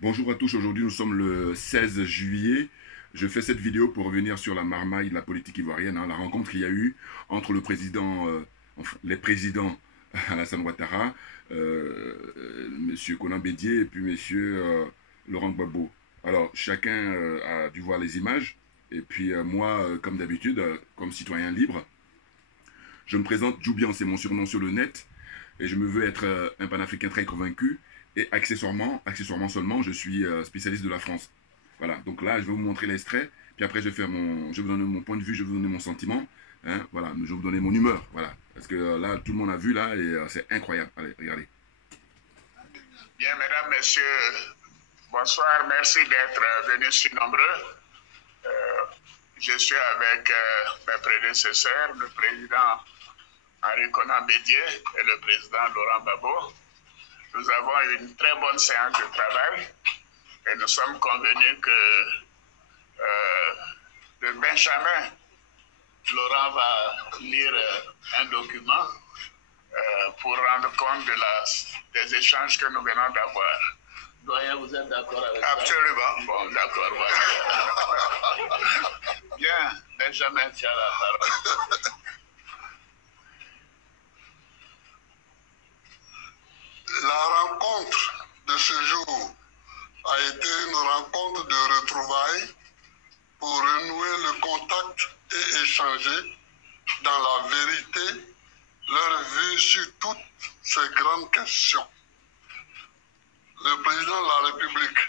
Bonjour à tous, aujourd'hui nous sommes le 16 juillet. Je fais cette vidéo pour revenir sur la marmaille de la politique ivoirienne, la rencontre qu'il y a eu entre les présidents Alassane Ouattara, M. Konan Bédié et puis M. Laurent Gbagbo. Alors chacun a dû voir les images et puis moi, comme d'habitude, comme citoyen libre, je me présente, Djoubian, c'est mon surnom sur le net, et je me veux être un panafricain très convaincu. Et accessoirement seulement, je suis spécialiste de la France. Voilà, donc là, je vais vous montrer l'extrait, puis après, je vais vous donner mon point de vue, je vais vous donner mon sentiment. Hein, voilà, je vais vous donner mon humeur. Voilà, parce que là, tout le monde a vu là, et c'est incroyable. Allez, regardez. Bien, mesdames, messieurs, bonsoir. Merci d'être venus si nombreux. Je suis avec mes prédécesseurs, le président Henri Konan Bédié et le président Laurent Gbagbo. Nous avons eu une très bonne séance de travail et nous sommes convenus que le Benjamin, Laurent va lire un document pour rendre compte des échanges que nous venons d'avoir. Doyen, vous êtes d'accord avec ça? Absolument. Bon, d'accord, voilà. Bien, Benjamin, tu as la parole. La rencontre de ce jour a été une rencontre de retrouvailles pour renouer le contact et échanger dans la vérité leur vue sur toutes ces grandes questions. Le président de la République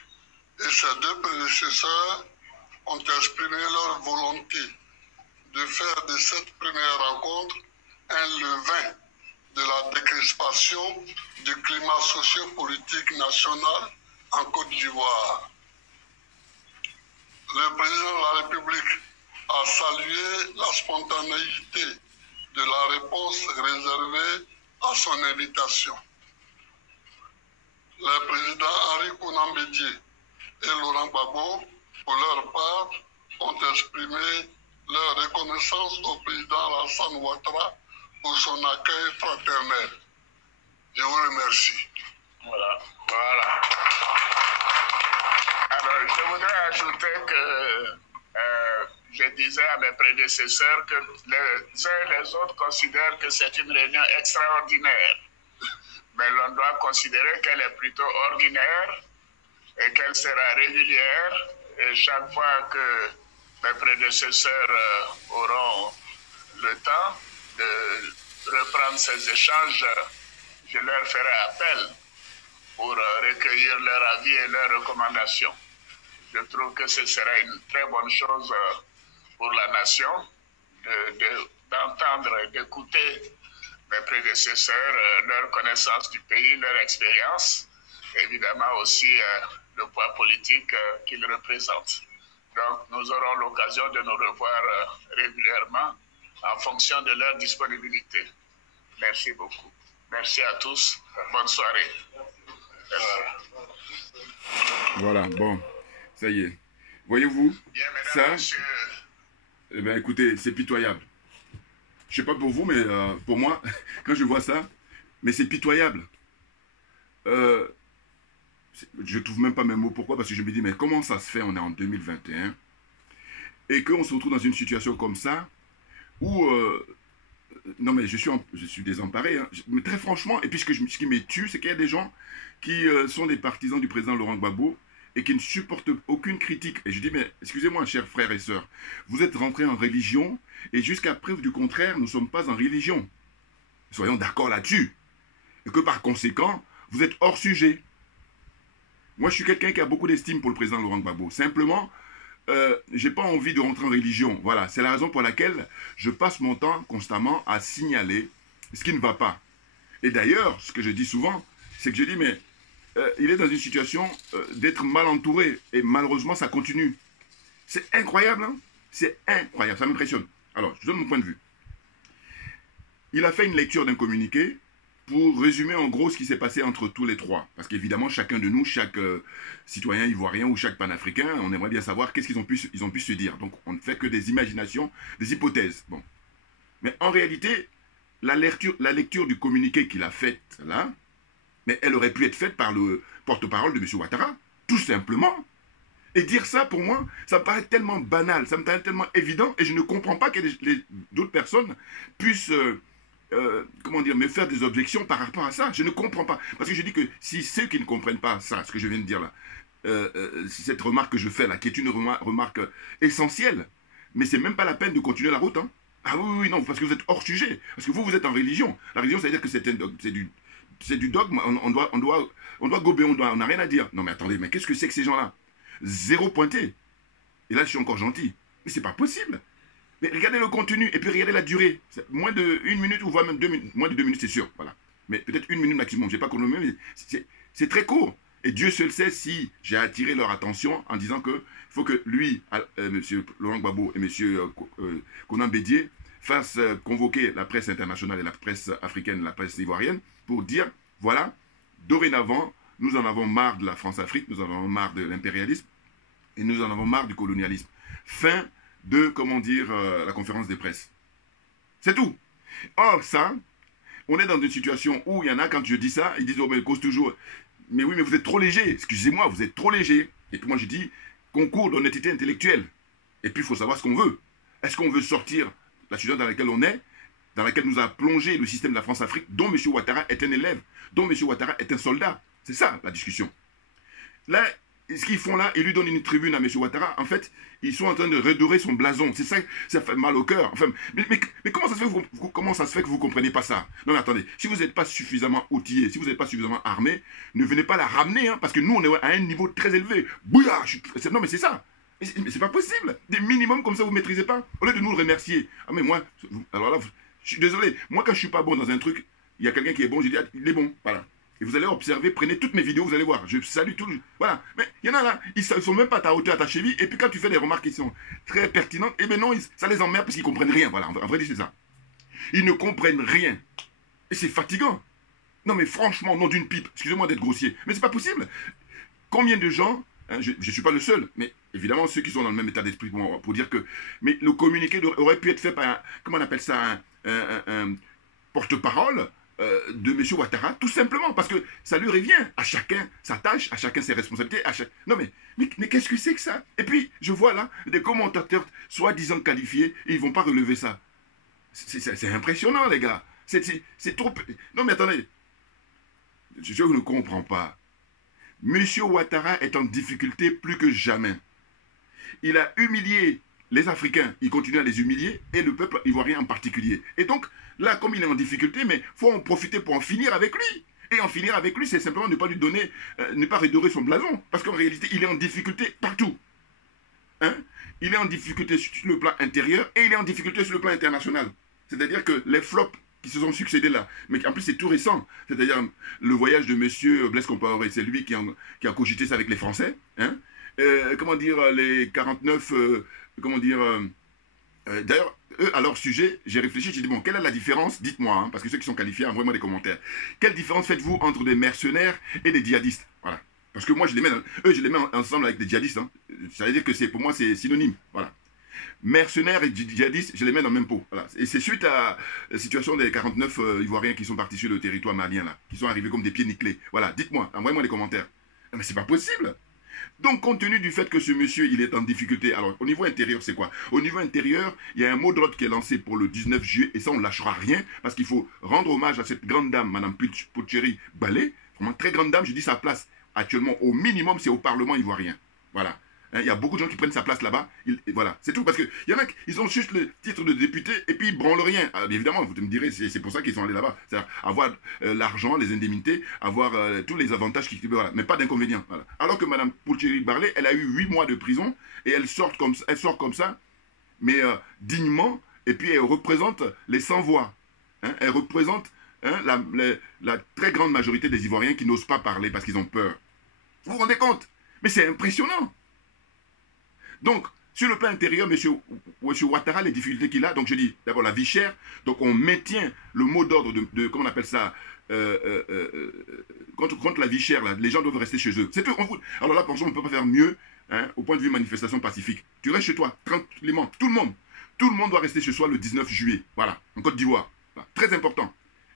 et ses deux prédécesseurs ont exprimé leur volonté de faire de cette première rencontre un levain de la décrispation du climat socio-politique national en Côte d'Ivoire. Le président de la République a salué la spontanéité de la réponse réservée à son invitation. Les présidents Henri Konan Bédié et Laurent Gbagbo, pour leur part, ont exprimé leur reconnaissance au président Alassane Ouattara pour son accueil fraternel. Je vous remercie. Voilà. Alors, je voudrais ajouter que je disais à mes prédécesseurs que les uns et les autres considèrent que c'est une réunion extraordinaire. Mais l'on doit considérer qu'elle est plutôt ordinaire et qu'elle sera régulière. Et chaque fois que mes prédécesseurs auront le temps de reprendre ces échanges, je leur ferai appel pour recueillir leur avis et leurs recommandations. Je trouve que ce sera une très bonne chose pour la nation d'entendre et d'écouter mes prédécesseurs, leur connaissance du pays, leur expérience, évidemment aussi le poids politique qu'ils représentent. Donc nous aurons l'occasion de nous revoir régulièrement en fonction de leur disponibilité. Merci beaucoup. Merci à tous. Bonne soirée. Voilà, bon, ça y est. Voyez-vous, ça, eh bien, écoutez, c'est pitoyable. Je sais pas pour vous, mais pour moi, quand je vois ça, mais c'est pitoyable. Je trouve même pas mes mots. Pourquoi? Parce que je me dis, mais comment ça se fait? On est en 2021 et qu'on se retrouve dans une situation comme ça où non mais je suis désemparé. Hein. Mais très franchement, et puis ce qui me tue, c'est qu'il y a des gens qui sont des partisans du président Laurent Gbagbo et qui ne supportent aucune critique. Et je dis, mais excusez-moi, chers frères et sœurs, vous êtes rentrés en religion et jusqu'à preuve du contraire, nous ne sommes pas en religion. Soyons d'accord là-dessus. Et que par conséquent, vous êtes hors sujet. Moi, je suis quelqu'un qui a beaucoup d'estime pour le président Laurent Gbagbo. Simplement, j'ai pas envie de rentrer en religion. Voilà, c'est la raison pour laquelle je passe mon temps constamment à signaler ce qui ne va pas. Et d'ailleurs, ce que je dis souvent, c'est que je dis, mais il est dans une situation d'être mal entouré. Et malheureusement, ça continue. C'est incroyable, hein? C'est incroyable, ça m'impressionne. Alors, je donne mon point de vue. Il a fait une lecture d'un communiqué pour résumer en gros ce qui s'est passé entre tous les trois. Parce qu'évidemment, chacun de nous, chaque citoyen ivoirien ou chaque panafricain, on aimerait bien savoir qu'est-ce qu'ils ont pu se dire. Donc, on ne fait que des imaginations, des hypothèses. Bon. Mais en réalité, la lecture du communiqué qu'il a faite là, mais elle aurait pu être faite par le porte-parole de M. Ouattara. Tout simplement. Et dire ça, pour moi, ça me paraît tellement banal, ça me paraît tellement évident, et je ne comprends pas que d'autres personnes puissent, comment dire, me faire des objections par rapport à ça. Je ne comprends pas. Parce que je dis que si ceux qui ne comprennent pas ça, ce que je viens de dire là, cette remarque que je fais là, qui est une remarque essentielle, mais c'est même pas la peine de continuer la route, hein. Ah oui, oui, non, parce que vous êtes hors sujet. Parce que vous êtes en religion. La religion, ça veut dire que c'est du dogme, on doit gober, on n'a rien à dire. Non mais attendez, mais qu'est-ce que c'est que ces gens-là? Zéro pointé. Et là, je suis encore gentil. Mais c'est pas possible. Mais regardez le contenu, et puis regardez la durée. Moins de 1 minute, ou voire même 2 minutes. Moins de 2 minutes, c'est sûr. Voilà. Mais peut-être 1 minute maximum. Je n'ai pas chronomé, mais c'est très court. Et Dieu seul sait si j'ai attiré leur attention en disant que il faut que lui, M. Laurent Gbagbo et M. Konan Bédié fassent convoquer la presse internationale et la presse africaine, la presse ivoirienne, pour dire, voilà, dorénavant, nous en avons marre de la France-Afrique, nous en avons marre de l'impérialisme, et nous en avons marre du colonialisme. Fin de, comment dire, la conférence des presses. C'est tout. Or, ça, on est dans une situation où il y en a, quand je dis ça, ils disent, oh, mais il cause toujours. Mais oui, mais vous êtes trop léger. Excusez-moi, vous êtes trop léger. Et puis moi, je dis, concours d'honnêteté intellectuelle. Et puis, il faut savoir ce qu'on veut. Est-ce qu'on veut sortir la situation dans laquelle on est, dans laquelle nous a plongé le système de la France-Afrique, dont M. Ouattara est un élève, dont M. Ouattara est un soldat? C'est ça, la discussion. Là, ce qu'ils font là, ils lui donnent une tribune à M. Ouattara. En fait, ils sont en train de redorer son blason. C'est ça, ça fait mal au cœur. Enfin, mais comment ça se fait que vous ne comprenez pas ça? Non, mais attendez, si vous n'êtes pas suffisamment outillé, si vous n'êtes pas suffisamment armé, ne venez pas la ramener, hein, parce que nous, on est à un niveau très élevé. Bouya, non, mais c'est ça. Mais c'est pas possible. Des minimums comme ça, vous ne maîtrisez pas. Au lieu de nous le remercier. Ah, mais moi, alors là, je suis désolé. Moi, quand je ne suis pas bon dans un truc, il y a quelqu'un qui est bon, je dis, ah, il est bon. Voilà. Et vous allez observer, prenez toutes mes vidéos, vous allez voir. Je salue tout. Voilà. Mais il y en a là, ils ne sont même pas à ta hauteur, à ta cheville. Et puis quand tu fais des remarques qui sont très pertinentes, eh bien non, ça les emmerde parce qu'ils ne comprennent rien. Voilà, en vrai, c'est ça. Ils ne comprennent rien. Et c'est fatigant. Non mais franchement, nom d'une pipe, excusez-moi d'être grossier, mais c'est pas possible. Combien de gens, hein, je ne suis pas le seul, mais évidemment ceux qui sont dans le même état d'esprit pour dire que, mais le communiqué aurait pu être fait par un, comment on appelle ça, un porte-parole de M. Ouattara, tout simplement, parce que ça lui revient, à chacun sa tâche, à chacun ses responsabilités, non mais qu'est-ce que c'est que ça? Et puis, je vois là, des commentateurs soi-disant qualifiés, et ils ne vont pas relever ça. C'est impressionnant, les gars. C'est trop... Non mais attendez, je ne comprends pas. M. Ouattara est en difficulté plus que jamais. Il a humilié les Africains, il continue à les humilier, et le peuple ivoirien en particulier. Et donc, là, comme il est en difficulté, mais il faut en profiter pour en finir avec lui. Et en finir avec lui, c'est simplement ne pas lui donner, ne pas redorer son blason. Parce qu'en réalité, il est en difficulté partout. Hein? Il est en difficulté sur le plan intérieur, et il est en difficulté sur le plan international. C'est-à-dire que les flops qui se sont succédés là, mais en plus c'est tout récent, c'est-à-dire le voyage de M. Blaise Compaoré, c'est lui qui a cogité ça avec les Français. Hein? Comment dire, les 49... comment dire, d'ailleurs, eux, à leur sujet, j'ai réfléchi, j'ai dit, bon, quelle est la différence? Dites-moi, hein, parce que ceux qui sont qualifiés, envoyez-moi des commentaires. Quelle différence faites-vous entre des mercenaires et des djihadistes? Voilà. Parce que moi, je les mets ensemble avec des djihadistes. Hein. Ça veut dire que pour moi, c'est synonyme. Voilà. Mercenaires et djihadistes, je les mets dans le même pot. Voilà. Et c'est suite à la situation des 49 Ivoiriens qui sont partis sur le territoire malien, là, qui sont arrivés comme des pieds nickelés. Voilà, dites-moi, envoyez-moi des commentaires. Mais c'est pas possible. Donc, compte tenu du fait que ce monsieur, il est en difficulté, alors, au niveau intérieur, c'est quoi? Au niveau intérieur, il y a un mot d'ordre qui est lancé pour le 19 juillet, et ça, on ne lâchera rien, parce qu'il faut rendre hommage à cette grande dame, Mme Putcheri Balé, vraiment très grande dame, je dis sa place, actuellement, au minimum, c'est au Parlement ivoirien. Voilà. Hein, il y a beaucoup de gens qui prennent sa place là-bas. Voilà, c'est tout. Parce qu'il y en a qui ont juste le titre de député et puis ils branlent rien. Alors, évidemment, vous me direz, c'est pour ça qu'ils sont allés là-bas. C'est-à-dire avoir l'argent, les indemnités, avoir tous les avantages, voilà, mais pas d'inconvénients. Voilà. Alors que Mme Putcheri Balé, elle a eu 8 mois de prison et elle sort comme ça, mais dignement, et puis elle représente les sans-voix. Hein, elle représente la très grande majorité des Ivoiriens qui n'osent pas parler parce qu'ils ont peur. Vous vous rendez compte? Mais c'est impressionnant. Donc, sur le plan intérieur, M. Ouattara, les difficultés qu'il a, donc je dis d'abord la vie chère, donc on maintient le mot d'ordre de comment on appelle ça, contre la vie chère, là, les gens doivent rester chez eux. C'est tout. Alors là, on ne peut pas faire mieux, hein, au point de vue manifestation pacifique. Tu restes chez toi, tranquillement, tout le monde doit rester chez soi le 19 juillet, voilà, en Côte d'Ivoire. Voilà, très important.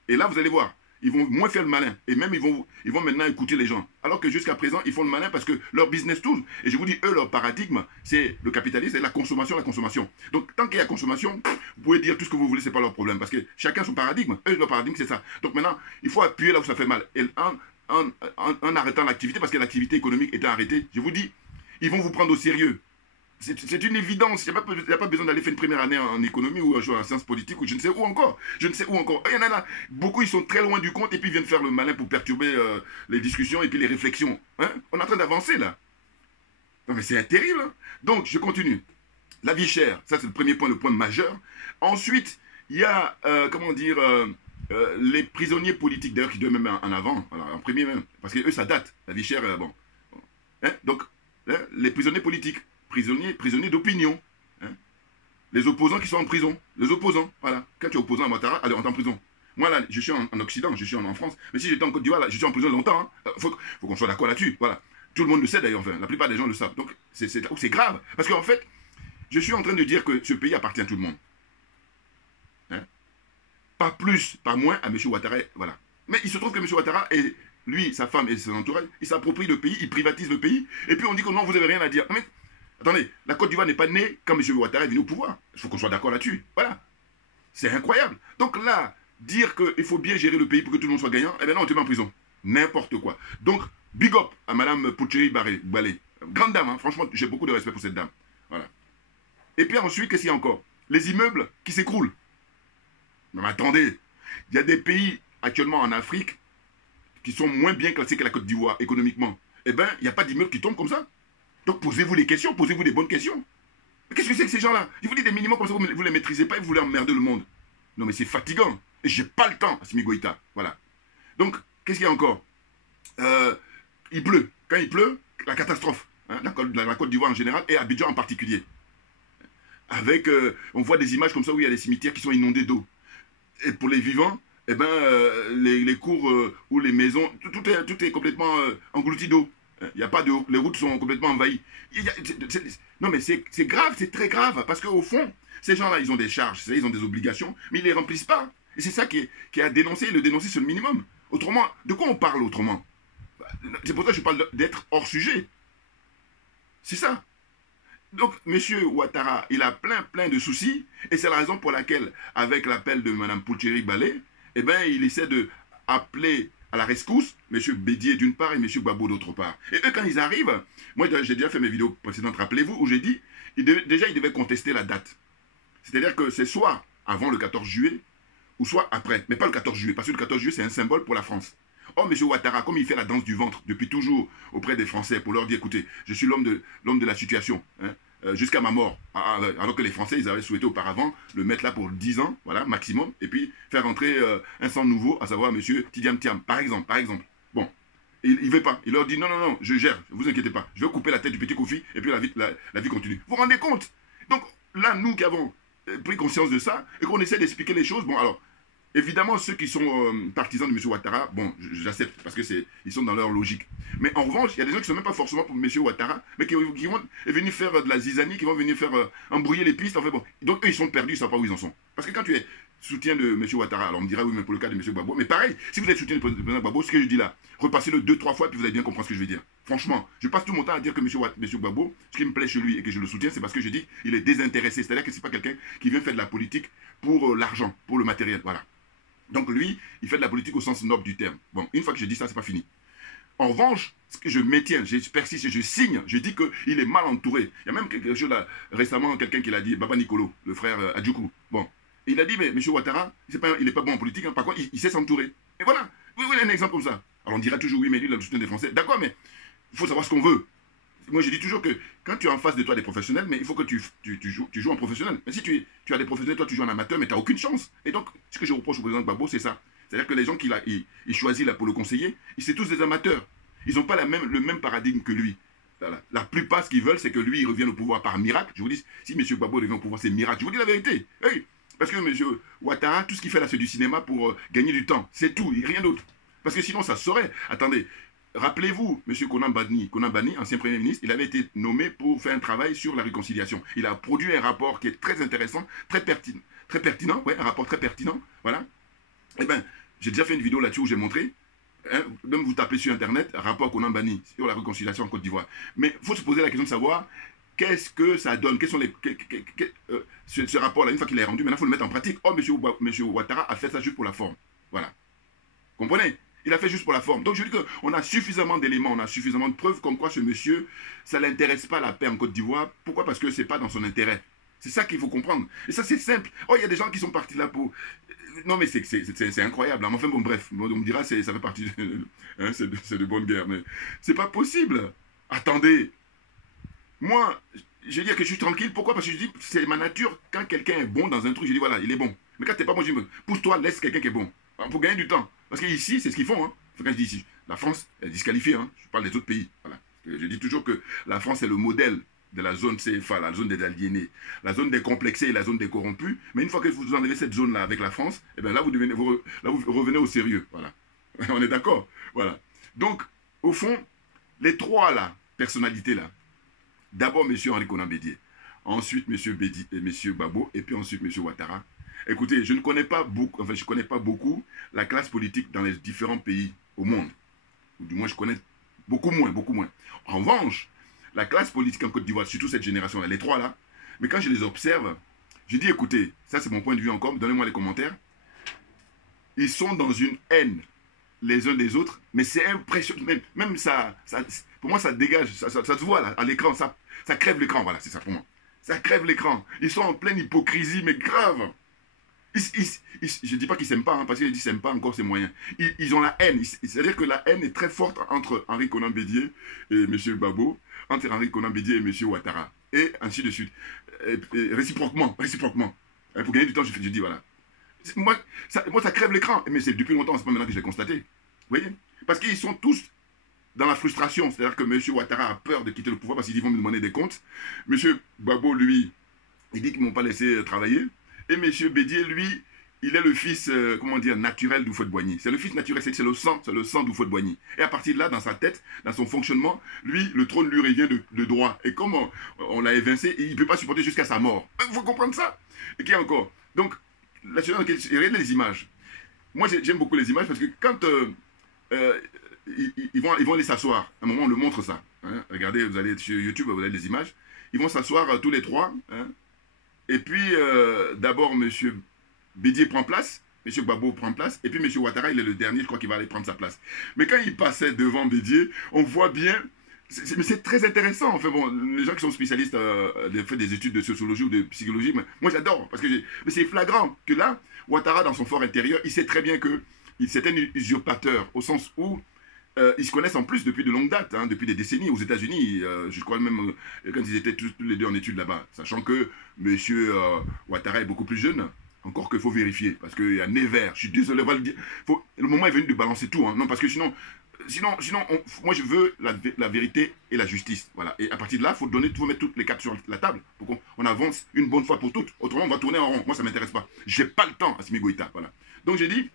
Et là, vous allez voir, ils vont moins faire le malin. Et même, ils vont maintenant écouter les gens. Alors que jusqu'à présent, ils font le malin parce que leur business tourne. Et je vous dis, eux, leur paradigme, c'est le capitalisme, c'est la consommation, la consommation. Donc, tant qu'il y a consommation, vous pouvez dire tout ce que vous voulez, c'est pas leur problème. Parce que chacun son paradigme. Eux, leur paradigme, c'est ça. Donc maintenant, il faut appuyer là où ça fait mal. Et en arrêtant l'activité, parce que l'activité économique étant arrêtée, je vous dis, ils vont vous prendre au sérieux. C'est une évidence. Il n'y a pas besoin d'aller faire une première année en économie ou en sciences politiques ou je ne sais où encore. Je ne sais où encore. Il y en a là, beaucoup, ils sont très loin du compte et puis ils viennent faire le malin pour perturber les discussions et puis les réflexions. Hein? On est en train d'avancer là. Non mais c'est terrible. Hein? Donc, je continue. La vie chère, ça c'est le premier point, le point majeur. Ensuite, il y a, les prisonniers politiques, d'ailleurs, qui doivent même en avant, voilà, en premier même, parce que eux, ça date. La vie chère, bon. Hein? Donc, hein, les prisonniers politiques. Prisonniers d'opinion. Hein. Les opposants qui sont en prison. Les opposants, voilà. Quand tu es opposant à Ouattara, allez, on est en prison. Moi, là, je suis en Occident, je suis en France. Mais si j'étais en Côte d'Ivoire, là, je suis en prison longtemps. Hein. Faut qu'on soit d'accord là-dessus. Voilà. Tout le monde le sait d'ailleurs, enfin. La plupart des gens le savent. Donc, c'est grave. Parce qu'en fait, je suis en train de dire que ce pays appartient à tout le monde. Hein. Pas plus, pas moins à M. Ouattara. Voilà. Mais il se trouve que M. Ouattara et lui, sa femme et son entourage, ils s'approprient le pays, ils privatisent le pays. Et puis on dit que non, vous n'avez rien à dire. Mais, attendez, la Côte d'Ivoire n'est pas née quand M. Ouattara est venu au pouvoir. Il faut qu'on soit d'accord là-dessus. Voilà. C'est incroyable. Donc là, dire qu'il faut bien gérer le pays pour que tout le monde soit gagnant, eh bien non, on te met en prison. N'importe quoi. Donc, big up à Mme Poucheri Balé. Grande dame, hein. Franchement, j'ai beaucoup de respect pour cette dame. Voilà. Et puis ensuite, qu'est-ce qu'il y a encore? Les immeubles qui s'écroulent. Mais attendez, il y a des pays actuellement en Afrique qui sont moins bien classés que la Côte d'Ivoire économiquement. Eh bien, il n'y a pas d'immeubles qui tombent comme ça. Donc posez-vous les questions, posez-vous des bonnes questions. Qu'est-ce que c'est que ces gens-là? Je vous dis des minimums comme ça, vous ne les maîtrisez pas et vous voulez emmerder le monde. Non mais c'est fatigant. Et j'ai pas le temps, Assimi Goïta. Voilà. Donc, qu'est-ce qu'il y a encore? Il pleut. Quand il pleut, la catastrophe. Hein, la Côte d'Ivoire en général et Abidjan en particulier. Avec, on voit des images comme ça où il y a des cimetières qui sont inondés d'eau. Et pour les vivants, eh ben, les cours ou les maisons, tout est complètement englouti d'eau. Il n'y a pas de, les routes sont complètement envahies. Non mais c'est grave, c'est très grave, parce qu'au fond, ces gens-là, ils ont des charges, ils ont des obligations, mais ils ne les remplissent pas. Et c'est ça qui est à dénoncer, et le dénoncer, c'est le minimum. Autrement, de quoi on parle autrement? C'est pour ça que je parle d'être hors sujet. C'est ça. Donc, M. Ouattara, il a plein de soucis, et c'est la raison pour laquelle, avec l'appel de Mme Poucheri Balé, eh ben, il essaie de appeler à la rescousse M. Bédier d'une part et M. Gbagbo d'autre part. Et eux, quand ils arrivent, moi j'ai déjà fait mes vidéos précédentes, rappelez-vous, où j'ai dit, déjà ils devaient contester la date. C'est-à-dire que c'est soit avant le 14 juillet, ou soit après, mais pas le 14 juillet, parce que le 14 juillet c'est un symbole pour la France. Or, M. Ouattara, comme il fait la danse du ventre depuis toujours auprès des Français pour leur dire, écoutez, je suis l'homme de la situation, hein, jusqu'à ma mort. Alors que les Français, ils avaient souhaité auparavant le mettre là pour 10 ans, voilà, maximum, et puis faire entrer un sang nouveau, à savoir M. Tidiane Thiam, par exemple. Bon, il ne veut pas. Il leur dit, non, je gère, ne vous inquiétez pas. Je vais couper la tête du petit Kofi, et puis la vie continue. Vous vous rendez compte? Donc, là, nous qui avons pris conscience de ça, et qu'on essaie d'expliquer les choses, bon, alors, évidemment, ceux qui sont partisans de M. Ouattara, bon, j'accepte, parce qu'ils sont dans leur logique. Mais en revanche, il y a des gens qui ne sont même pas forcément pour M. Ouattara, mais qui vont venir faire de la zizanie, qui vont venir faire embrouiller les pistes. En fait, bon. Donc, eux, ils sont perdus, ils ne savent pas où ils en sont. Parce que quand tu es soutien de M. Ouattara, alors on me dira, oui, mais pour le cas de M. Gbagbo, mais pareil, si vous êtes soutien de M. Gbagbo, ce que je dis là, repassez-le 2-3 fois, puis vous allez bien comprendre ce que je vais dire. Franchement, je passe tout mon temps à dire que M. Gbagbo, ce qui me plaît chez lui et que je le soutiens, c'est parce que je dis qu'il est désintéressé. C'est-à-dire que ce n'est pas quelqu'un qui vient faire de la politique pour l'argent, pour le matériel. Voilà. Donc lui, il fait de la politique au sens noble du terme. Bon, une fois que je dis ça, c'est pas fini. En revanche, ce que je maintiens, je persiste et je signe, je dis qu'il est mal entouré. Il y a même quelque chose là, récemment, quelqu'un qui l'a dit, Baba Nicolo, le frère Adjoukou. Bon, et il a dit, mais M. Ouattara, il n'est pas bon en politique, hein, par contre, il sait s'entourer. Et voilà, vous voyez un exemple comme ça. Alors on dira toujours, oui, mais lui, il a le soutien des Français. D'accord, mais il faut savoir ce qu'on veut. Moi, je dis toujours que quand tu as en face de toi des professionnels, mais il faut que tu joues en professionnel. Mais si tu as des professionnels, toi, tu joues en amateur, mais tu n'as aucune chance. Et donc, ce que je reproche au président Gbagbo, c'est ça. C'est-à-dire que les gens qu'il choisit là pour le conseiller, c'est tous des amateurs. Ils n'ont pas le même paradigme que lui. Voilà. La plupart, ce qu'ils veulent, c'est que lui, il revienne au pouvoir par miracle. Je vous dis, si M. Gbagbo revient au pouvoir, c'est miracle. Je vous dis la vérité. Oui. Parce que M. Ouattara, tout ce qu'il fait là, c'est du cinéma pour gagner du temps. C'est tout, rien d'autre. Parce que sinon, ça se saurait. Attendez. Rappelez-vous, M. Konan Bani, ancien Premier ministre, il avait été nommé pour faire un travail sur la réconciliation. Il a produit un rapport qui est très intéressant, très pertinent, ouais, un rapport très pertinent, voilà. Eh bien, J'ai déjà fait une vidéo là-dessus où j'ai montré, hein, même vous tapez sur Internet, rapport Konan Banny sur la réconciliation en Côte d'Ivoire. Mais il faut se poser la question de savoir qu'est-ce que ça donne, quels sont les... ce rapport-là, une fois qu'il est rendu, maintenant il faut le mettre en pratique. Oh, monsieur Ouattara a fait ça juste pour la forme. Voilà. Comprenez? Il a fait juste pour la forme. Donc je dis qu'on a suffisamment d'éléments, on a suffisamment de preuves comme quoi ce monsieur, ça ne l'intéresse pas la paix en Côte d'Ivoire. Pourquoi? Parce que ce n'est pas dans son intérêt. C'est ça qu'il faut comprendre. Et ça, c'est simple. Oh, il y a des gens qui sont partis là pour... Non, mais c'est incroyable. Enfin, bon, bref, on me dira, ça fait partie... hein, c'est de bonne guerre, mais c'est pas possible. Attendez. Moi, je veux dire que je suis tranquille. Pourquoi? Parce que je dis, c'est ma nature. Quand quelqu'un est bon dans un truc, je dis, voilà, il est bon. Mais quand t'es pas bon, je dis, pousse-toi, laisse quelqu'un qui est bon. Pour gagner du temps. Parce qu'ici, c'est ce qu'ils font. Hein. Enfin, quand je dis ici, la France est disqualifiée. Hein. Je parle des autres pays. Voilà. Je dis toujours que la France est le modèle de la zone CFA, la zone des aliénés, la zone des complexés et la zone des corrompus. Mais une fois que vous enlevez cette zone-là avec la France, eh bien là, vous revenez au sérieux. Voilà. On est d'accord? Voilà. Donc, au fond, les trois là, personnalités là, d'abord M. Henri Konan Bédié, ensuite M. Bédi et M. Gbagbo, et puis ensuite M. Ouattara. Écoutez, je ne connais pas beaucoup, enfin, je connais pas beaucoup la classe politique dans les différents pays au monde. Ou du moins, je connais beaucoup moins, beaucoup moins. En revanche, la classe politique en Côte d'Ivoire, surtout cette génération-là, les trois là, mais quand je les observe, je dis, écoutez, ça c'est mon point de vue encore, donnez-moi les commentaires. Ils sont dans une haine les uns des autres, mais c'est impressionnant. Même ça, pour moi, ça dégage, ça se voit là, à l'écran, ça crève l'écran, voilà, c'est ça pour moi. Ça crève l'écran. Ils sont en pleine hypocrisie, mais grave. Je ne dis pas qu'ils ne s'aiment pas, hein, parce qu'ils disent qu'ils ne s'aiment pas encore, c'est moyen. Ils ont la haine. C'est-à-dire que la haine est très forte entre Henri Konan Bédié et M. Gbagbo, entre Henri Konan Bédié et M. Ouattara. Et ainsi de suite. Et réciproquement. Pour gagner du temps, je dis voilà. Moi, ça crève l'écran. Mais c'est depuis longtemps, c'est pas maintenant que je l'ai constaté. Vous voyez? Parce qu'ils sont tous dans la frustration. C'est-à-dire que M. Ouattara a peur de quitter le pouvoir parce qu'ils vont me demander des comptes. M. Gbagbo, lui, il dit qu'ils ne m'ont pas laissé travailler. Et M. Bédié, lui, il est le fils, comment dire, naturel d'Houphouët-Boigny. C'est le fils naturel, c'est le sang d'Houphouët-Boigny. Et à partir de là, dans sa tête, dans son fonctionnement, lui, le trône lui revient de droit. Et comme on l'a évincé, il ne peut pas supporter jusqu'à sa mort. Il faut comprendre ça. Et qui encore? Donc, là, regardez les images. Moi, j'aime beaucoup les images parce que quand ils vont aller s'asseoir, à un moment, on le montre ça. Hein. Regardez, vous allez sur YouTube, vous avez les images. Ils vont s'asseoir tous les trois, hein. Et puis, d'abord, M. Bédié prend place, M. Gbagbo prend place, et puis M. Ouattara, il est le dernier, je crois qu'il va aller prendre sa place. Mais quand il passait devant Bédié, on voit bien, mais c'est très intéressant. Enfin bon, les gens qui sont spécialistes, fait des études de sociologie ou de psychologie, moi j'adore, parce que c'est flagrant que là, Ouattara, dans son fort intérieur, il sait très bien que c'est un usurpateur, au sens où ils se connaissent en plus depuis de longues dates, hein, depuis des décennies aux États-Unis. Je crois même quand ils étaient tous les deux en études là-bas. Sachant que M. Ouattara est beaucoup plus jeune, encore qu'il faut vérifier. Parce qu'il y a nez vert. Je suis désolé, on va le dire. Le moment est venu de balancer tout. Hein. Non, parce que sinon moi je veux la vérité et la justice. Voilà. Et à partir de là, il faut mettre toutes les cartes sur la table pour qu'on avance une bonne fois pour toutes. Autrement, on va tourner en rond. Moi, ça ne m'intéresse pas. Je n'ai pas le temps, Assimi Goïta. Voilà. Donc j'ai dit.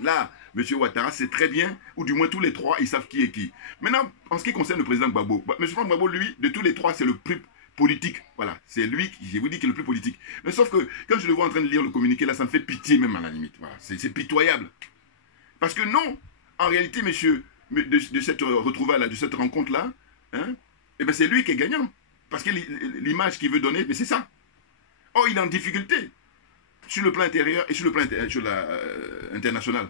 Là, M. Ouattara sait très bien, ou du moins tous les trois, ils savent qui est qui. Maintenant, en ce qui concerne le président Gbagbo, M. Gbagbo, lui, de tous les trois, c'est le plus politique. Voilà, c'est lui, je vous dis, qui est le plus politique. Mais sauf que, quand je le vois en train de lire le communiqué, là, ça me fait pitié même à la limite. Voilà, c'est pitoyable. Parce que non, en réalité, monsieur, de cette retrouvaille-là, de cette rencontre-là, hein, eh ben c'est lui qui est gagnant. Parce que l'image qu'il veut donner, mais c'est ça. Oh, il est en difficulté. Sur le plan intérieur et sur le plan international.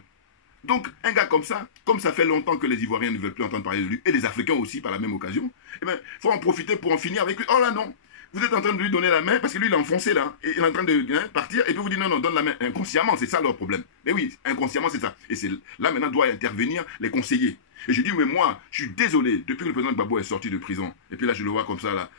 Donc, un gars comme ça fait longtemps que les Ivoiriens ne veulent plus entendre parler de lui, et les Africains aussi, par la même occasion, eh bien, il faut en profiter pour en finir avec lui. Oh là non, vous êtes en train de lui donner la main, parce que lui, il est enfoncé là, et il est en train de partir, et puis vous dites non, donne la main. Inconsciemment, c'est ça leur problème. Mais oui, inconsciemment, c'est ça. Et c'est là, maintenant, doivent intervenir les conseillers. Et je dis, mais moi, je suis désolé, depuis que le président Gbagbo est sorti de prison, et puis là, je le vois comme ça, là,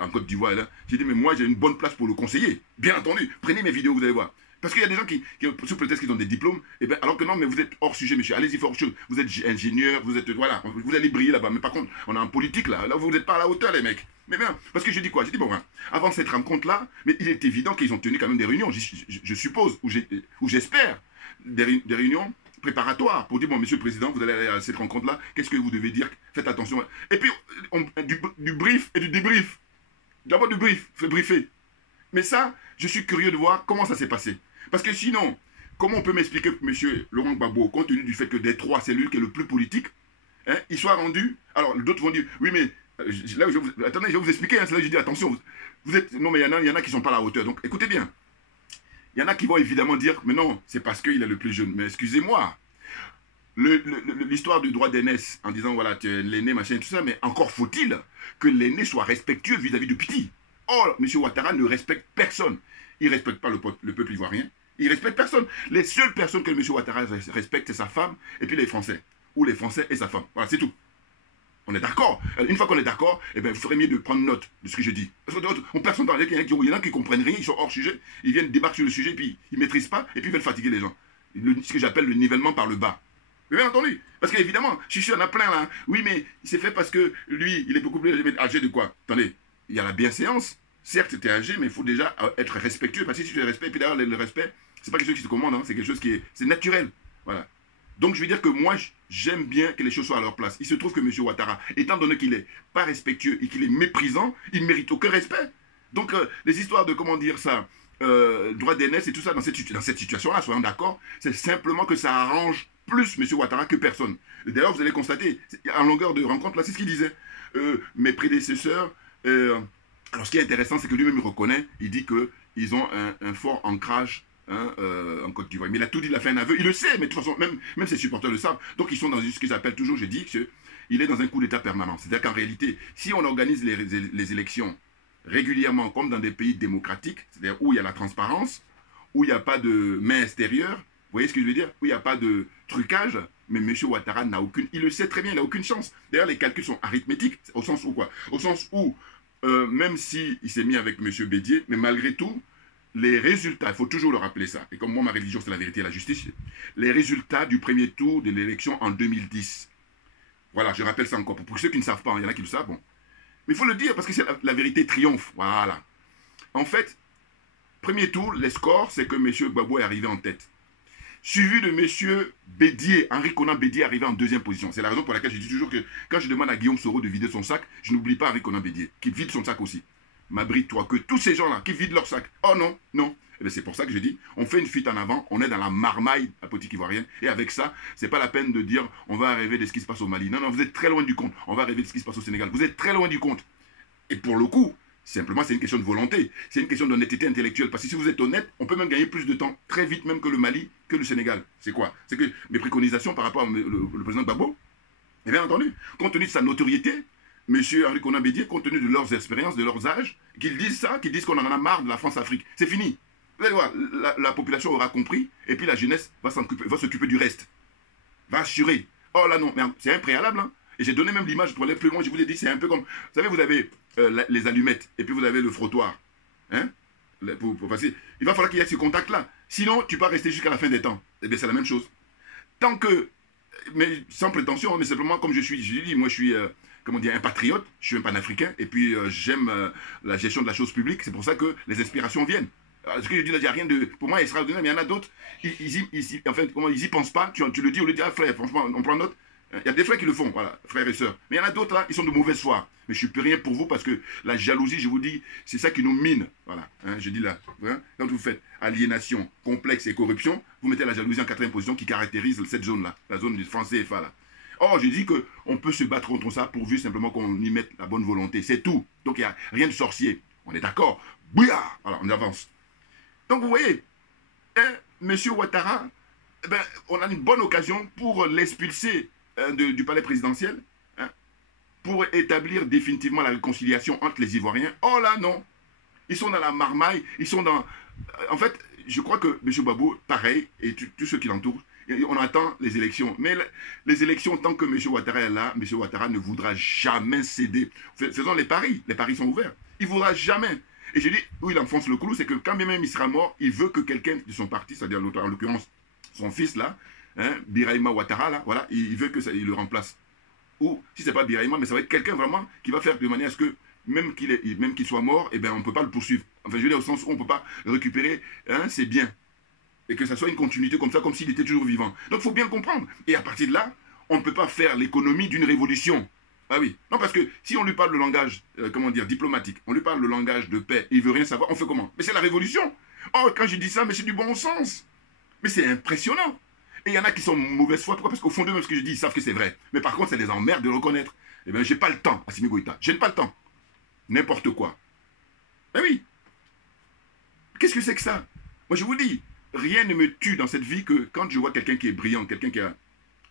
en Côte d'Ivoire, là, j'ai dit, mais moi, j'ai une bonne place pour le conseiller. Bien entendu, prenez mes vidéos, vous allez voir. Parce qu'il y a des gens qui sous prétexte qu'ils ont des diplômes, et bien, alors que non, mais vous êtes hors sujet, monsieur, allez-y, hors chose. Vous êtes ingénieur, vous êtes, voilà, vous allez briller là-bas. Mais par contre, on est en politique, là, vous n'êtes pas à la hauteur, les mecs. Mais bien, parce que je dis quoi? J'ai dit, bon, hein, avant cette rencontre-là, mais il est évident qu'ils ont tenu quand même des réunions, je suppose, ou j'espère, des réunions préparatoires pour dire, bon, monsieur le président, vous allez aller à cette rencontre-là, qu'est-ce que vous devez dire? Faites attention. Et puis, du brief et du débrief. D'abord du briefer. Mais ça, je suis curieux de voir comment ça s'est passé. Parce que sinon, comment on peut m'expliquer que M. Laurent Gbagbo, compte tenu du fait que des trois, c'est lui qui est le plus politique, hein, il soit rendu... Alors, d'autres vont dire, oui, mais... Là, attendez, je vais vous expliquer, hein, c'est là que je dis, attention, vous êtes... Non, mais il y en a qui ne sont pas à la hauteur. Donc, écoutez bien. Il y en a qui vont évidemment dire, mais non, c'est parce qu'il est le plus jeune. Mais excusez-moi, l'histoire du droit d'aînesse, en disant, voilà, tu es l'aîné, machin, tout ça, mais encore faut-il que l'aîné soit respectueux vis-à-vis du petit. Or, M. Ouattara ne respecte personne. Il ne respecte pas le peuple ivoirien. Il ne respecte personne. Les seules personnes que M. Ouattara respecte, c'est sa femme et puis les Français. Ou les Français et sa femme. Voilà, c'est tout. On est d'accord. Une fois qu'on est d'accord, eh bien, il faudrait mieux de prendre note de ce que je dis. Parce que personne ne il y en a qui ne comprennent rien, ils sont hors sujet, ils viennent débarquer sur le sujet, puis ils ne maîtrisent pas, et puis ils veulent fatiguer les gens. Ce que j'appelle le nivellement par le bas. Bien entendu. Parce qu'évidemment, je suis sûr, il y en a plein là. Oui, mais c'est fait parce que lui, il est beaucoup plus âgé de quoi? Attendez, il y a la bienséance. Certes, tu es âgé, mais il faut déjà être respectueux. Parce que si tu es respectueux, et puis d'ailleurs, le respect, c'est pas quelque chose qui se commande, hein, c'est quelque chose qui est... C'est naturel. Voilà. Donc, je veux dire que moi, j'aime bien que les choses soient à leur place. Il se trouve que M. Ouattara, étant donné qu'il n'est pas respectueux et qu'il est méprisant, il ne mérite aucun respect. Donc, les histoires de, comment dire ça, droit d'aînesse et tout ça, dans cette situation-là, soyons d'accord, c'est simplement que ça arrange plus M. Ouattara que personne. D'ailleurs, vous allez constater, en longueur de rencontre, là, c'est ce qu'il disait. Mes prédécesseurs... alors, ce qui est intéressant, c'est que lui-même, il reconnaît, il dit qu'ils ont un fort ancrage en Côte d'Ivoire. Mais il a tout dit, il a fait un aveu, il le sait, mais de toute façon, même ses supporters le savent. Donc, ils sont dans ce qu'ils appellent toujours, je dis, qu'il est dans un coup d'état permanent. C'est-à-dire qu'en réalité, si on organise les élections régulièrement, comme dans des pays démocratiques, c'est-à-dire où il y a la transparence, où il n'y a pas de main extérieure, vous voyez ce que je veux dire? Où il n'y a pas de trucage, mais M. Ouattara n'a aucune... Il le sait très bien, il n'a aucune chance. D'ailleurs, les calculs sont arithmétiques, au sens où quoi? Au sens où... même s'il s'est mis avec M. Bédier, mais malgré tout, les résultats, il faut toujours le rappeler ça, et comme moi ma religion c'est la vérité et la justice, les résultats du premier tour de l'élection en 2010, voilà, je rappelle ça encore, pour ceux qui ne savent pas, il y en a qui le savent, bon. Mais il faut le dire, parce que la vérité triomphe, voilà. En fait, premier tour, les scores, c'est que M. Gbagbo est arrivé en tête. Suivi de M. Bédier, Henri Konan Bédier arrivé en deuxième position. C'est la raison pour laquelle je dis toujours que quand je demande à Guillaume Soro de vider son sac, je n'oublie pas Henri Konan Bédier, qui vide son sac aussi. M'abrite-toi que tous ces gens-là qui vident leur sac. Oh non, non. Et c'est pour ça que je dis, on fait une fuite en avant, on est dans la marmaille de la politique ivoirienne, et avec ça, c'est pas la peine de dire, on va rêver de ce qui se passe au Mali. Non, non, vous êtes très loin du compte. On va rêver de ce qui se passe au Sénégal. Vous êtes très loin du compte. Et pour le coup, simplement, c'est une question de volonté. C'est une question d'honnêteté intellectuelle. Parce que si vous êtes honnête, on peut même gagner plus de temps, très vite même que le Mali, que le Sénégal. C'est quoi? C'est que mes préconisations par rapport au président Gbagbo, et bien entendu, compte tenu de sa notoriété, M. Henri Konan Bédier, compte tenu de leurs expériences, de leurs âges, qu'ils disent ça, qu'ils disent qu'on en a marre de la France-Afrique. C'est fini. Vous allez voir, la population aura compris, et puis la jeunesse va s'occuper du reste. Va assurer. Oh là non, mais c'est un préalable, hein. Et j'ai donné même l'image pour aller plus loin, je vous ai dit, c'est un peu comme... Vous savez, vous avez les allumettes, et puis vous avez le frottoir. Hein? Pour passer. Il va falloir qu'il y ait ce contact-là. Sinon, tu peux rester jusqu'à la fin des temps. Eh bien, c'est la même chose. Tant que... Mais sans prétention, mais simplement, comme je dis, moi je suis... comment dire, un patriote, je suis un panafricain, et puis j'aime la gestion de la chose publique, c'est pour ça que les inspirations viennent. Alors, ce que je dis là, il n'y a rien de... Pour moi, extraordinaire, mais il y en a d'autres, enfin, comment, ils y pensent pas, tu le dis, on le dit, ah frère, franchement, on prend note. Il y a des frères qui le font, voilà, frères et sœurs. Mais il y en a d'autres là, ils sont de mauvaise foi. Mais je ne suis plus rien pour vous parce que la jalousie, je vous dis, c'est ça qui nous mine. Voilà, hein, je dis là. Hein, quand vous faites aliénation, complexe et corruption, vous mettez la jalousie en quatrième position qui caractérise cette zone-là, la zone du franc CFA là. Or, je dis qu'on peut se battre contre ça pourvu simplement qu'on y mette la bonne volonté. C'est tout. Donc, il n'y a rien de sorcier. On est d'accord. Bouya! Alors, on avance. Donc, vous voyez, hein, M. Ouattara, eh ben, on a une bonne occasion pour l'expulser du palais présidentiel, hein, pour établir définitivement la réconciliation entre les Ivoiriens. Oh là, non. Ils sont dans la marmaille. Ils sont dans... En fait, je crois que M. Gbagbo, pareil, et tous ceux qui l'entourent, on attend les élections. Mais les élections, tant que M. Ouattara est là, M. Ouattara ne voudra jamais céder. Faisons les paris. Les paris sont ouverts. Il ne voudra jamais. Et je dis, où il enfonce le clou, c'est que quand bien même il sera mort, il veut que quelqu'un de son parti, c'est-à-dire en l'occurrence son fils là, hein, Birahima Ouattara, là, voilà, il veut qu'il le remplace. Ou, si ce n'est pas Birahima, mais ça va être quelqu'un vraiment qui va faire de manière à ce que, même qu'il soit mort, eh ben, on ne peut pas le poursuivre. Enfin, je veux dire au sens où on ne peut pas récupérer ses biens. Et que ça soit une continuité comme ça, comme s'il était toujours vivant. Donc, il faut bien le comprendre. Et à partir de là, on ne peut pas faire l'économie d'une révolution. Ah oui. Non, parce que si on lui parle le langage, comment dire, diplomatique, on lui parle le langage de paix, il ne veut rien savoir, on fait comment? Mais c'est la révolution. Oh, quand je dis ça, mais c'est du bon sens. Mais c'est impressionnant. Et il y en a qui sont mauvaise foi. Pourquoi? Parce qu'au fond d'eux, même ce que je dis, ils savent que c'est vrai. Mais par contre, ça les emmerde de le reconnaître. Eh bien, j'ai pas le temps, Assimi Goïta. J'ai pas le temps. N'importe quoi. Ben oui. Qu'est-ce que c'est que ça? Moi, je vous dis, rien ne me tue dans cette vie que quand je vois quelqu'un qui est brillant, quelqu'un qui a,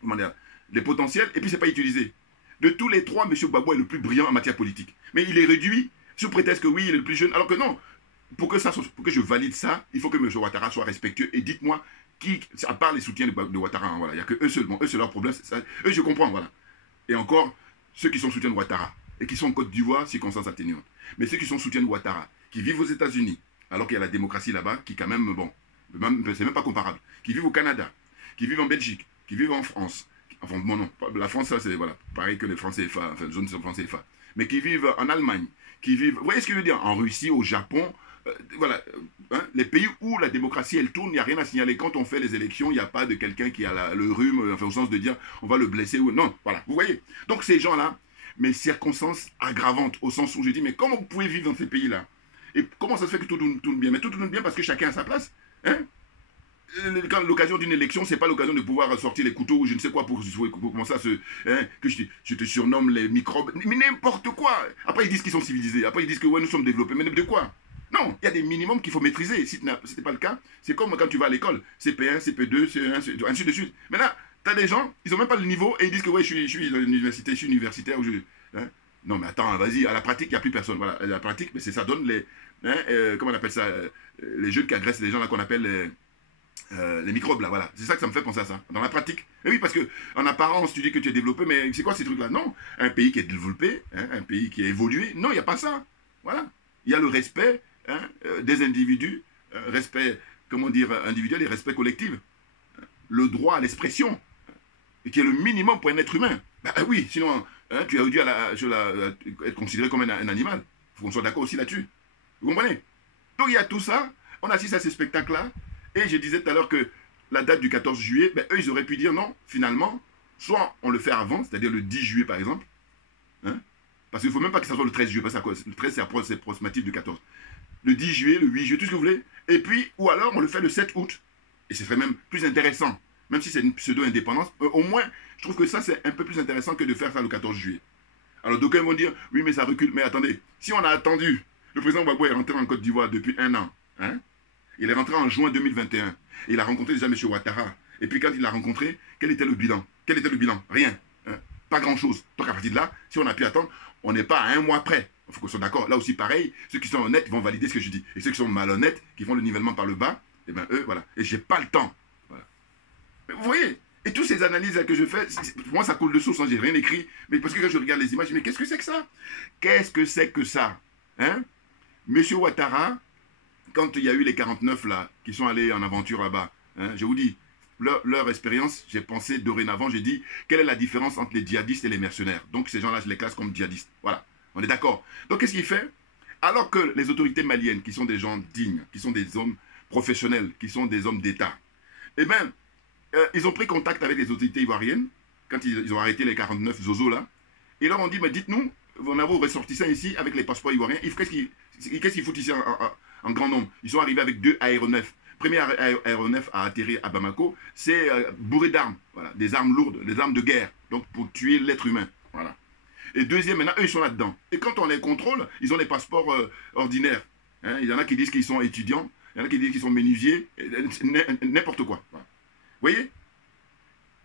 comment dire, des potentiels, et puis c'est pas utilisé. De tous les trois, M. Gbagbo est le plus brillant en matière politique. Mais il est réduit sous prétexte que oui, il est le plus jeune. Alors que non, pour que je valide ça, il faut que M. Ouattara soit respectueux. Et dites-moi, qui, à part les soutiens de Ouattara, hein, voilà, il n'y a que eux seulement. Eux, c'est leur problème. Ça, eux, je comprends, voilà. Et encore, ceux qui sont soutiens de Ouattara, et qui sont en Côte d'Ivoire, circonstances atténuantes. Mais ceux qui sont soutiens de Ouattara, qui vivent aux États-Unis, alors qu'il y a la démocratie là-bas, qui quand même, bon, c'est même pas comparable, qui vivent au Canada, qui vivent en Belgique, qui vivent en France, enfin, bon, non, la France, ça, c'est, voilà, pareil que les Français CFA, enfin, zone français CFA, mais qui vivent en Allemagne, qui vivent, vous voyez ce que je veux dire, en Russie, au Japon, voilà, hein, les pays où la démocratie, elle tourne, il n'y a rien à signaler. Quand on fait les élections, il n'y a pas de quelqu'un qui a le rhume, enfin, au sens de dire, on va le blesser, ou non, voilà, vous voyez. Donc, ces gens-là, mais circonstances aggravantes, au sens où je dis, mais comment vous pouvez vivre dans ces pays-là? Et comment ça se fait que tout tourne bien? Mais tout tourne bien parce que chacun a sa place, hein? Quand l'occasion d'une élection, c'est pas l'occasion de pouvoir sortir les couteaux ou je ne sais quoi pour commencer à se... Hein, que je te surnomme les microbes, mais n'importe quoi. Après, ils disent qu'ils sont civilisés. Après, ils disent que ouais, nous sommes développés. Mais de quoi? Non, il y a des minimums qu'il faut maîtriser. Si ce n'est pas le cas, c'est comme quand tu vas à l'école. CP1, CP2, C1, ainsi de suite. Mais là, tu as des gens, ils n'ont même pas le niveau et ils disent que ouais, je suis dans l'université, je suis universitaire. Ou hein? Non, mais attends, vas-y, à la pratique, il n'y a plus personne. Voilà, à la pratique, mais c'est ça donne les... Hein, comment on appelle ça, les jeunes qui agressent les gens là qu'on appelle les microbes là, voilà. C'est ça que ça me fait penser à ça. Dans la pratique. Et oui, parce que en apparence, tu dis que tu es développé, mais c'est quoi ces trucs-là? Non. Un pays qui est développé, hein, un pays qui a évolué, non, il n'y a pas ça. Voilà. Il y a le respect hein, des individus, respect, comment dire, individuel et respect collectif. Le droit à l'expression, qui est le minimum pour un être humain. Ben oui, sinon, hein, tu as dû être considéré comme un animal. Il faut qu'on soit d'accord aussi là-dessus. Vous comprenez? Donc il y a tout ça. On assiste à ces spectacles-là. Et je disais tout à l'heure que la date du 14 juillet, ben, eux, ils auraient pu dire non, finalement, soit on le fait avant, c'est-à-dire le 10 juillet par exemple, hein, parce qu'il ne faut même pas que ça soit le 13 juillet, parce que le 13 c'est approximatif du 14. Le 10 juillet, le 8 juillet, tout ce que vous voulez, et puis, ou alors on le fait le 7 août, et ce serait même plus intéressant, même si c'est une pseudo-indépendance, au moins, je trouve que ça c'est un peu plus intéressant que de faire ça le 14 juillet. Alors d'aucuns vont dire, oui mais ça recule, mais attendez, si on a attendu, le président Gbagbo est rentré en Côte d'Ivoire depuis 1 an, hein, il est rentré en juin 2021. Et il a rencontré déjà M. Ouattara. Et puis quand il l'a rencontré, quel était le bilan? Quel était le bilan? Rien. Hein? Pas grand-chose. Donc à partir de là, si on a pu attendre, on n'est pas à 1 mois près. Il faut qu'on soit d'accord. Là aussi, pareil, ceux qui sont honnêtes vont valider ce que je dis. Et ceux qui sont malhonnêtes, qui font le nivellement par le bas, eh bien eux, voilà. Et j'ai pas le temps. Voilà. Mais vous voyez? Et toutes ces analyses que je fais, pour moi ça coule de source, hein, j'ai rien écrit. Mais parce que quand je regarde les images, je me dis, mais qu'est-ce que c'est que ça? Qu'est-ce que c'est que ça? Hein? M. Ouattara, quand il y a eu les 49 là, qui sont allés en aventure là-bas, hein, je vous dis, leur expérience, j'ai pensé dorénavant, j'ai dit, quelle est la différence entre les djihadistes et les mercenaires? Donc ces gens-là, je les classe comme djihadistes. Voilà, on est d'accord. Donc qu'est-ce qu'il fait? Alors que les autorités maliennes, qui sont des gens dignes, qui sont des hommes professionnels, qui sont des hommes d'État, eh bien, ils ont pris contact avec les autorités ivoiriennes, quand ils ont arrêté les 49 zozos là, et leur ont dit, mais dites-nous, on a vos ressortissants ici avec les passeports ivoiriens, qu'est-ce qu'ils foutent ici en grand nombre? Ils sont arrivés avec 2 aéronefs. Premier aéronef à atterrir à Bamako, c'est bourré d'armes, voilà, des armes lourdes, des armes de guerre, donc pour tuer l'être humain. Voilà. Et deuxième, maintenant, eux, ils sont là-dedans. Et quand on les contrôle, ils ont les passeports ordinaires. Hein, il y en a qui disent qu'ils sont étudiants, il y en a qui disent qu'ils sont menuisiers, n'importe quoi. Voilà. Vous voyez?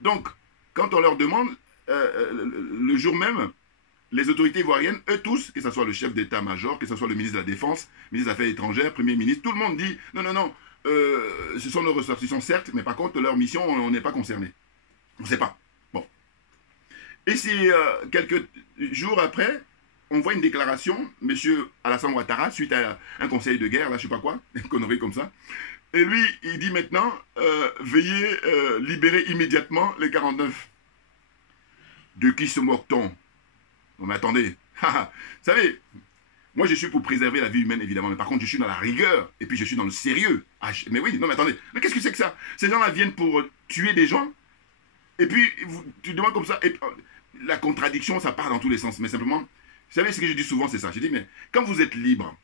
Donc, quand on leur demande, le jour même, les autorités ivoiriennes, eux tous, que ce soit le chef d'état-major, que ce soit le ministre de la Défense, ministre des Affaires étrangères, Premier ministre, tout le monde dit non, non, non, ce sont nos ressortissants, certes, mais par contre, leur mission, on n'est pas concerné. On ne sait pas. Bon. Et c'est quelques jours après, on voit une déclaration, M. Alassane Ouattara, suite à un conseil de guerre, là, je ne sais pas quoi, une connerie comme ça. Et lui, il dit maintenant, veuillez libérer immédiatement les 49. De qui se moque-t-on? Non mais attendez, vous savez, moi je suis pour préserver la vie humaine évidemment, mais par contre je suis dans la rigueur, et puis je suis dans le sérieux. Ah, mais oui, non mais attendez, mais qu'est-ce que c'est que ça? Ces gens-là viennent pour tuer des gens, et puis tu demandes comme ça, et la contradiction ça part dans tous les sens, mais simplement, vous savez ce que je dis souvent c'est ça, je dis mais quand vous êtes libre,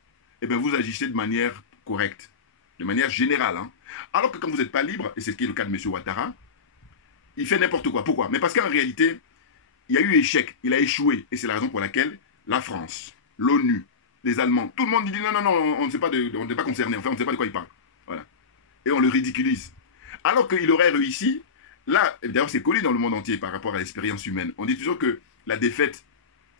eh bien vous agissez de manière correcte. de manière générale. Hein. Alors que quand vous n'êtes pas libre, et c'est ce qui est le cas de M. Ouattara, il fait n'importe quoi. Pourquoi? Mais parce qu'en réalité, il y a eu échec, il a échoué. Et c'est la raison pour laquelle la France, l'ONU, les Allemands, tout le monde dit non, non, non, on n'est pas concerné, enfin on ne sait pas de quoi il parle. Voilà. Et on le ridiculise. Alors qu'il aurait réussi, là, d'ailleurs c'est connu dans le monde entier par rapport à l'expérience humaine. On dit toujours que la défaite,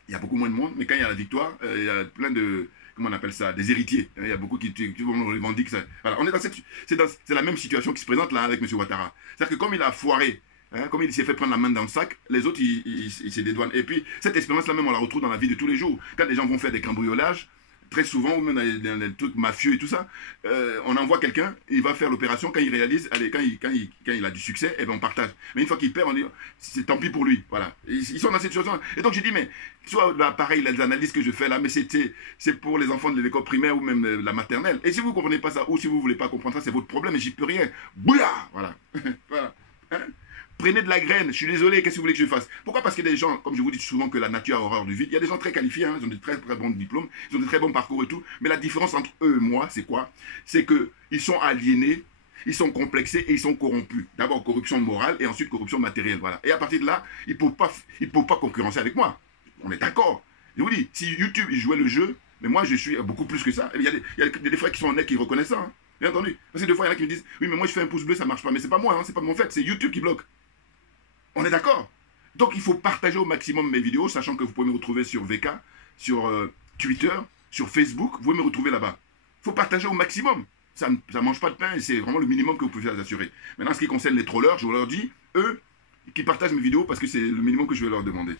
il y a beaucoup moins de monde, mais quand il y a la victoire, il y a plein de, comment on appelle ça, des héritiers. Il y a beaucoup qui revendiquent ça. Voilà, on est dans c'est la même situation qui se présente là avec M. Ouattara. C'est-à-dire que comme il a foiré, hein, comme il s'est fait prendre la main dans le sac, les autres, ils se dédouanent. Et puis, cette expérience-là même, on la retrouve dans la vie de tous les jours. Quand les gens vont faire des cambriolages, très souvent, ou même dans les trucs mafieux et tout ça, on envoie quelqu'un, il va faire l'opération, quand il réalise, allez, quand il a du succès, eh ben on partage. Mais une fois qu'il perd, on dit, c'est tant pis pour lui. Voilà. Ils sont dans cette situation. Et donc, j'ai dit, mais, soit là, pareil, les analyses que je fais là, mais c'est pour les enfants de l'école primaire ou même la maternelle. Et si vous ne comprenez pas ça, ou si vous ne voulez pas comprendre ça, c'est votre problème, et j'y peux rien. Bouya. Voilà. Voilà. Hein? Prenez de la graine, je suis désolé, qu'est-ce que vous voulez que je fasse? Pourquoi? Parce que des gens, comme je vous dis souvent que la nature a horreur du vide, il y a des gens très qualifiés, hein, ils ont de très très bons diplômes, ils ont de très bons parcours et tout, mais la différence entre eux et moi, c'est quoi? C'est qu'ils sont aliénés, ils sont complexés et ils sont corrompus. D'abord corruption morale et ensuite corruption matérielle, voilà. Et à partir de là, ils ne peuvent pas concurrencer avec moi. On est d'accord. Je vous dis, si YouTube, il jouait le jeu, mais moi je suis beaucoup plus que ça. Il y a des frères qui sont honnêtes qui reconnaissent ça, hein. Bien entendu. Parce que des fois, il y en a qui me disent, oui, mais moi je fais un pouce bleu, ça marche pas. Mais c'est pas moi, hein, c'est pas mon fait, c'est YouTube qui bloque. On est d'accord? Donc il faut partager au maximum mes vidéos, sachant que vous pouvez me retrouver sur VK, sur Twitter, sur Facebook, vous pouvez me retrouver là-bas. Il faut partager au maximum. Ça ne mange pas de pain et c'est vraiment le minimum que vous pouvez vous assurer. Maintenant, en ce qui concerne les trollers, je leur dis, eux, qui partagent mes vidéos parce que c'est le minimum que je vais leur demander.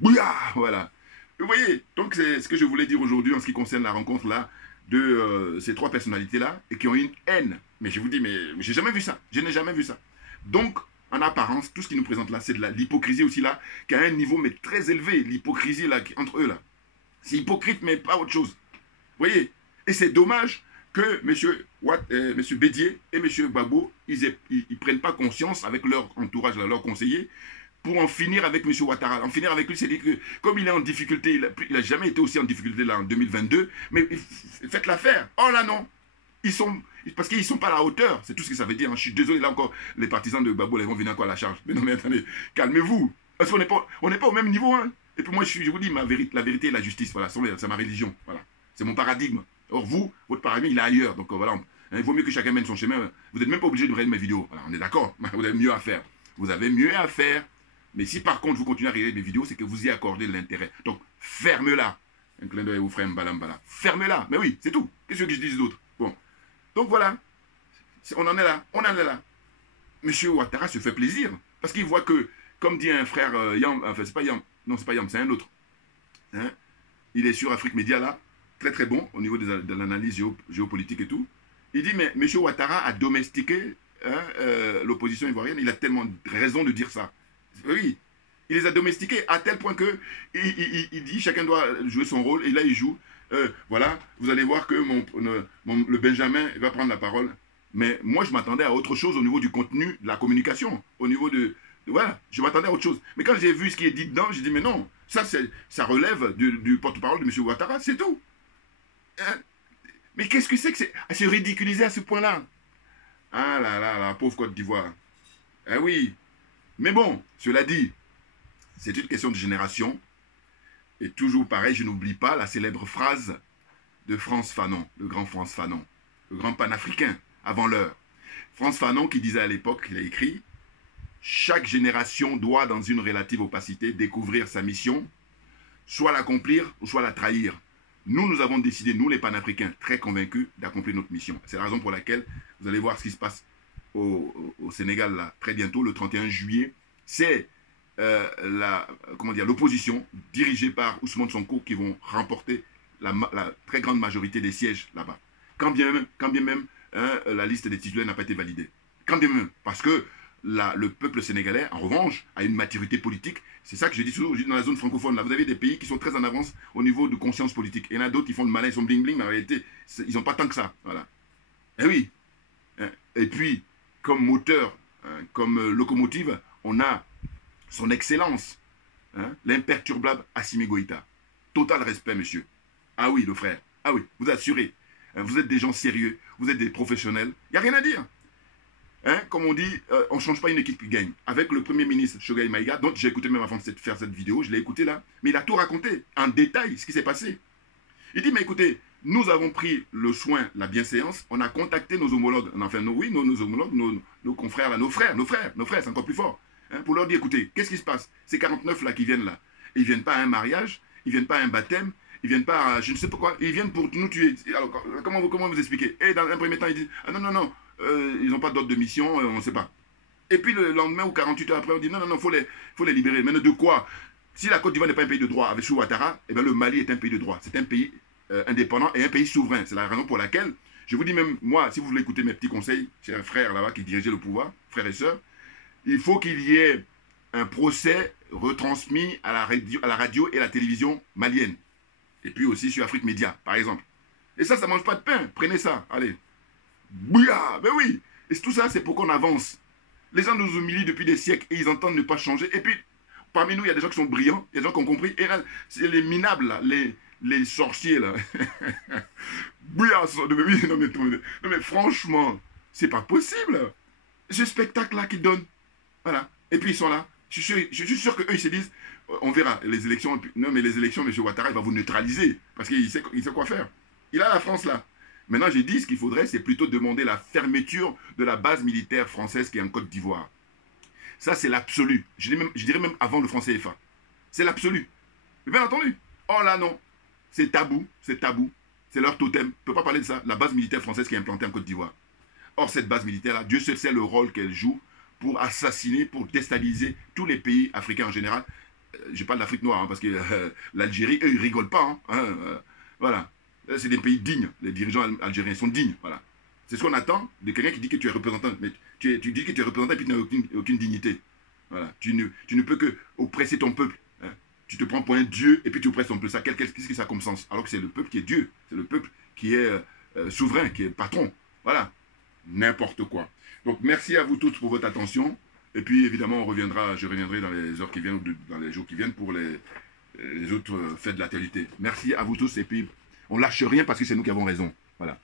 Bouya. Voilà. Vous voyez, donc c'est ce que je voulais dire aujourd'hui en ce qui concerne la rencontre là de ces trois personnalités-là et qui ont une haine. Mais je vous dis, mais j'ai jamais vu ça. Je n'ai jamais vu ça. Donc, en apparence, tout ce qu'ils nous présentent là, c'est de l'hypocrisie aussi là, qui a un niveau mais très élevé, l'hypocrisie là, entre eux là. C'est hypocrite, mais pas autre chose. Vous voyez? Et c'est dommage que M. Bédier et M. Gbagbo, ils prennent pas conscience avec leur entourage, là, leurs conseillers, pour en finir avec M. Ouattara. En finir avec lui, c'est dire que comme il est en difficulté, il n'a jamais été aussi en difficulté là en 2022, mais faites l'affaire. Oh là non, parce qu'ils ne sont pas à la hauteur, c'est tout ce que ça veut dire. Hein. Je suis désolé, là encore, les partisans de Gbagbo, ils vont venir encore à la charge. Mais non, mais attendez, calmez-vous. Parce qu'on n'est pas au même niveau. Hein. Et puis moi, je vous dis, la vérité et la justice, voilà, c'est ma religion. Voilà. C'est mon paradigme. Or, vous, votre paradigme, il est ailleurs. Donc voilà, il vaut mieux que chacun mène son chemin. Vous n'êtes même pas obligé de regarder mes vidéos. Voilà, on est d'accord. Vous avez mieux à faire. Vous avez mieux à faire. Mais si par contre, vous continuez à regarder mes vidéos, c'est que vous y accordez de l'intérêt. Donc, ferme-la. Un clin d'œil au frère Mbalambala. Ferme-la. Mais oui, c'est tout. Qu'est-ce que je dis d'autre? Bon. Donc voilà, on en est là, Monsieur Ouattara se fait plaisir, parce qu'il voit que, comme dit un frère Yam, enfin c'est pas Yam, non c'est pas Yam, c'est un autre, hein, il est sur Afrique Média là, très très bon au niveau de l'analyse géopolitique et tout, il dit mais Monsieur Ouattara a domestiqué hein, l'opposition ivoirienne, il a tellement raison de dire ça, oui, il les a domestiqués à tel point que il dit chacun doit jouer son rôle, et là il joue. Voilà, vous allez voir que le Benjamin va prendre la parole. Mais moi, je m'attendais à autre chose au niveau du contenu, de la communication. Au niveau voilà, je m'attendais à autre chose. Mais quand j'ai vu ce qui est dit dedans, j'ai dit, mais non, ça relève du porte-parole de M. Ouattara, c'est tout. Hein? Mais qu'est-ce que c'est à se ridiculiser à ce point-là? Ah là là, la pauvre Côte d'Ivoire. Ah oui. Mais bon, cela dit, c'est une question de génération. Et toujours pareil, je n'oublie pas la célèbre phrase de Frantz Fanon, le grand Frantz Fanon, le grand panafricain, avant l'heure. Frantz Fanon qui disait à l'époque, il a écrit « Chaque génération doit, dans une relative opacité, découvrir sa mission, soit l'accomplir ou soit la trahir. Nous avons décidé, nous les panafricains, très convaincus, d'accomplir notre mission. » C'est la raison pour laquelle vous allez voir ce qui se passe au Sénégal là, très bientôt, le 31 juillet. C'est l'opposition dirigée par Ousmane Sonko qui vont remporter la très grande majorité des sièges là-bas. Quand bien même hein, la liste des titulaires n'a pas été validée. Quand bien même, parce que le peuple sénégalais, en revanche, a une maturité politique. C'est ça que je dis toujours, dans la zone francophone. Là, vous avez des pays qui sont très en avance au niveau de conscience politique. Et il y en a d'autres qui font le malin, ils sont bling-bling, mais en réalité, ils n'ont pas tant que ça. Voilà. Et oui. Et puis, comme moteur, hein, comme locomotive, on a son excellence, hein, l'imperturbable Assimi Goïta. Total respect, monsieur. Ah oui, le frère. Ah oui, vous assurez. Vous êtes des gens sérieux, vous êtes des professionnels. Il n'y a rien à dire. Hein, comme on dit, on ne change pas une équipe qui gagne. Avec le Premier ministre Choguel Maïga, dont j'ai écouté même avant de faire cette vidéo, je l'ai écouté là, mais il a tout raconté, en détail, ce qui s'est passé. Il dit, mais écoutez, nous avons pris le soin, la bienséance, on a contacté nos homologues, enfin, nos homologues, nos confrères, là, nos frères, c'est encore plus fort, hein, pour leur dire, écoutez, qu'est-ce qui se passe? Ces 49 là qui viennent là, ils ne viennent pas à un mariage, ils ne viennent pas à un baptême, ils ne viennent pas à je ne sais pas quoi, ils viennent pour nous tuer. Alors, comment vous expliquer? Et dans un premier temps, ils disent, ah non, ils n'ont pas d'ordre de mission, on ne sait pas. Et puis le lendemain ou 48 heures après, on dit, non, faut les libérer. Mais de quoi? Si la Côte d'Ivoire n'est pas un pays de droit avec Chou Ouattara, eh bien le Mali est un pays de droit. C'est un pays indépendant et un pays souverain. C'est la raison pour laquelle, je vous dis même, moi, si vous voulez écouter mes petits conseils, j'ai un frère là-bas qui dirigeait le pouvoir, frères et sœurs, il faut qu'il y ait un procès retransmis à la radio et à la télévision malienne. Et puis aussi sur Afrique Média, par exemple. Et ça ne mange pas de pain. Prenez ça, allez. Bouya, ben oui. Et tout ça, c'est pour qu'on avance. Les gens nous humilient depuis des siècles et ils entendent ne pas changer. Et puis, parmi nous, il y a des gens qui sont brillants, il y a des gens qui ont compris. Et là, c'est les minables, là, les sorciers, là. Bouya, non mais franchement, c'est pas possible. Ce spectacle-là qu'ils donnent. Voilà. Et puis ils sont là. Je suis sûr qu'eux, ils se disent, on verra les élections. Non, mais les élections, M. Ouattara, il va vous neutraliser. Parce qu'il sait quoi faire. Il a la France là. Maintenant, j'ai dit, ce qu'il faudrait, c'est plutôt demander la fermeture de la base militaire française qui est en Côte d'Ivoire. Ça, c'est l'absolu. Je dirais même avant le franc CFA. C'est l'absolu. Mais bien entendu. Oh là, non. C'est tabou. C'est tabou. C'est leur totem. On ne peut pas parler de ça. La base militaire française qui est implantée en Côte d'Ivoire. Or, cette base militaire-là, Dieu seul sait le rôle qu'elle joue pour assassiner, pour déstabiliser tous les pays africains en général. Je parle d'Afrique noire, hein, parce que l'Algérie, eux, ils rigolent pas. Voilà. C'est des pays dignes. Les dirigeants algériens sont dignes. Voilà. C'est ce qu'on attend de quelqu'un qui dit que tu es représentant. Mais tu dis que tu es représentant et puis tu n'as aucune dignité. Voilà. Tu ne peux que oppresser ton peuple. Hein. Tu te prends pour un dieu et puis tu oppresses ton peuple. Qu'est-ce que ça a comme sens? Alors que c'est le peuple qui est Dieu. C'est le peuple qui est souverain, qui est patron. Voilà. N'importe quoi. Donc merci à vous tous pour votre attention. Et puis évidemment, je reviendrai dans les heures qui viennent ou dans les jours qui viennent pour les autres faits de l'actualité. Merci à vous tous et puis on lâche rien parce que c'est nous qui avons raison. Voilà.